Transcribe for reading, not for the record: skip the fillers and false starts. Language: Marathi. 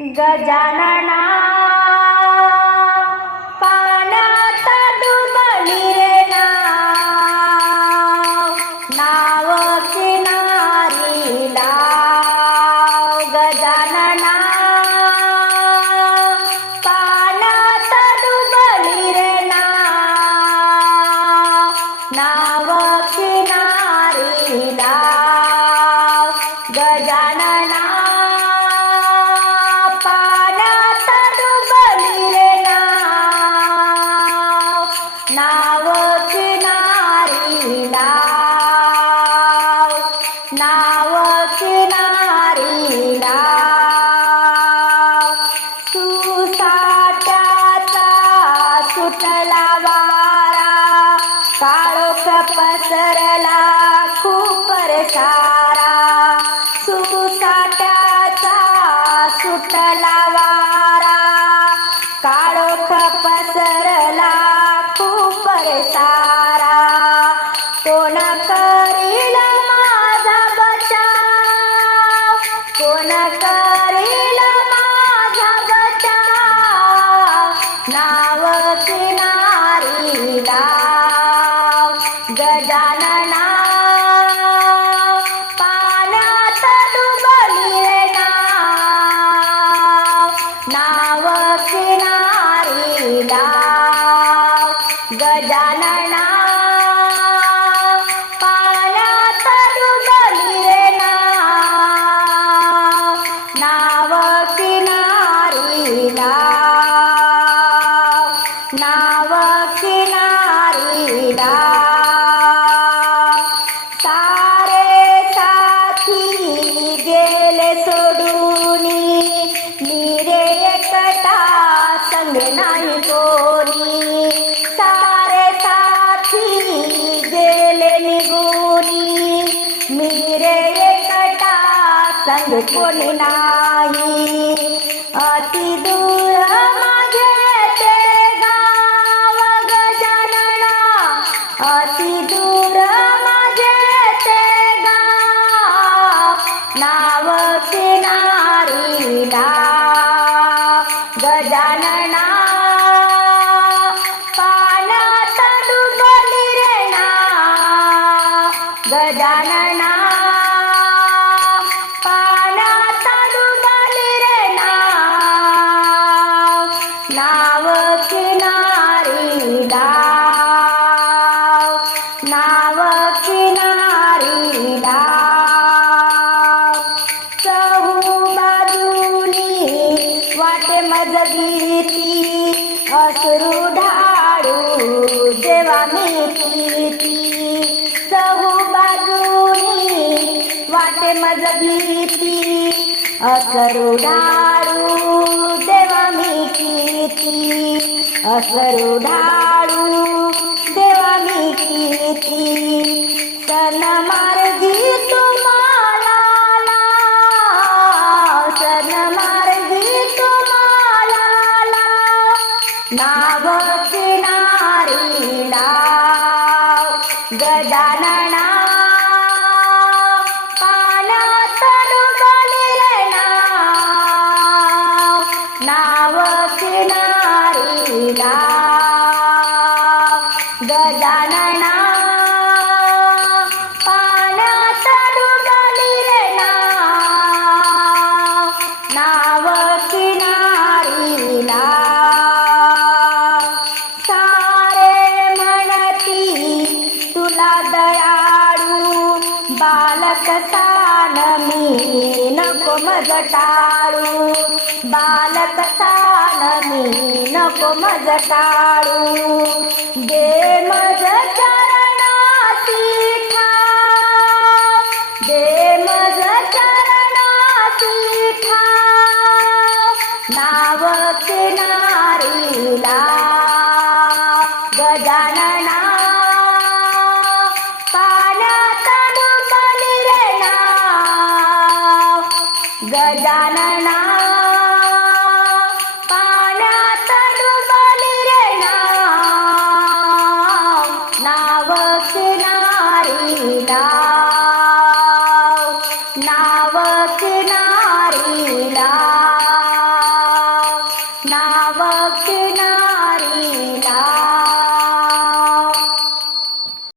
गजानना पाण्यात डुबली रे नाव किनारी लाव. गजानना पाण्यात डुबली रे नाव किनारी लाव. गजानना पाण्यात डुबली रे नाव किनारी लाव. नाव किनारी लाव. सुसाट्याचा सुटला वारा काळोख पसरला खूप रे सारा. सुसाट्याचा सुटला वारा काळोख पसरला खूप रे सारा. कोण करील माझा बचाव, कोण करील माझा बचाव. नाव किनारी लाव. गजानना पाण्यात डुबली रे नाव किनारी लाव. गजानना पाण्यात डुबली रे नाव किनारी लाव. नाव किनारी लाव. सारे साथी गेले सोडूनी नीरे एकटा संग नाही कोणी. सारे साथी गेले निघूनी मीरे एकटा संग कोणी नाही. अति दूर माझे ते गाव गजानना, अति दूर माझे ते गाव. नाव किनारी लाव. गजानना पाण्यात डुबली रे गजानना पाण्यात डुबली रे नाव किनारी लाव. नाव किनारी लाव. चहू बाजूनी वाटे मजगीती अश्रू ढाळू देवा मी किती. चहू बाजूनी वाटे मजगीती अश्रू ढाळू देवा मी किती. अश्रू ढाळू देवा मी किती. सन मार्गी तुम्हाला लाव, सन मार्गी तुम्हाला लाव. नाव किनारी लाव. गजानना पाण्यात डुबली रे नाव किनारी लाव. गजानना पाण्यात डुबली रे नाव किनारी लाव. सारे म्हणती तुला दयाळू बालक सान मी नको मज टाळू. बालक सान मी नको मज टाळू. दे मज चरणासी ठाव, दे मज चरणासी ठाव. नाव किनारी लाव. गजानना पाण्यात डुबली रे गजानना पाण्यात डुबली रे नाव किनारी लाव. नाव किनारी लाव. नाव घेणारी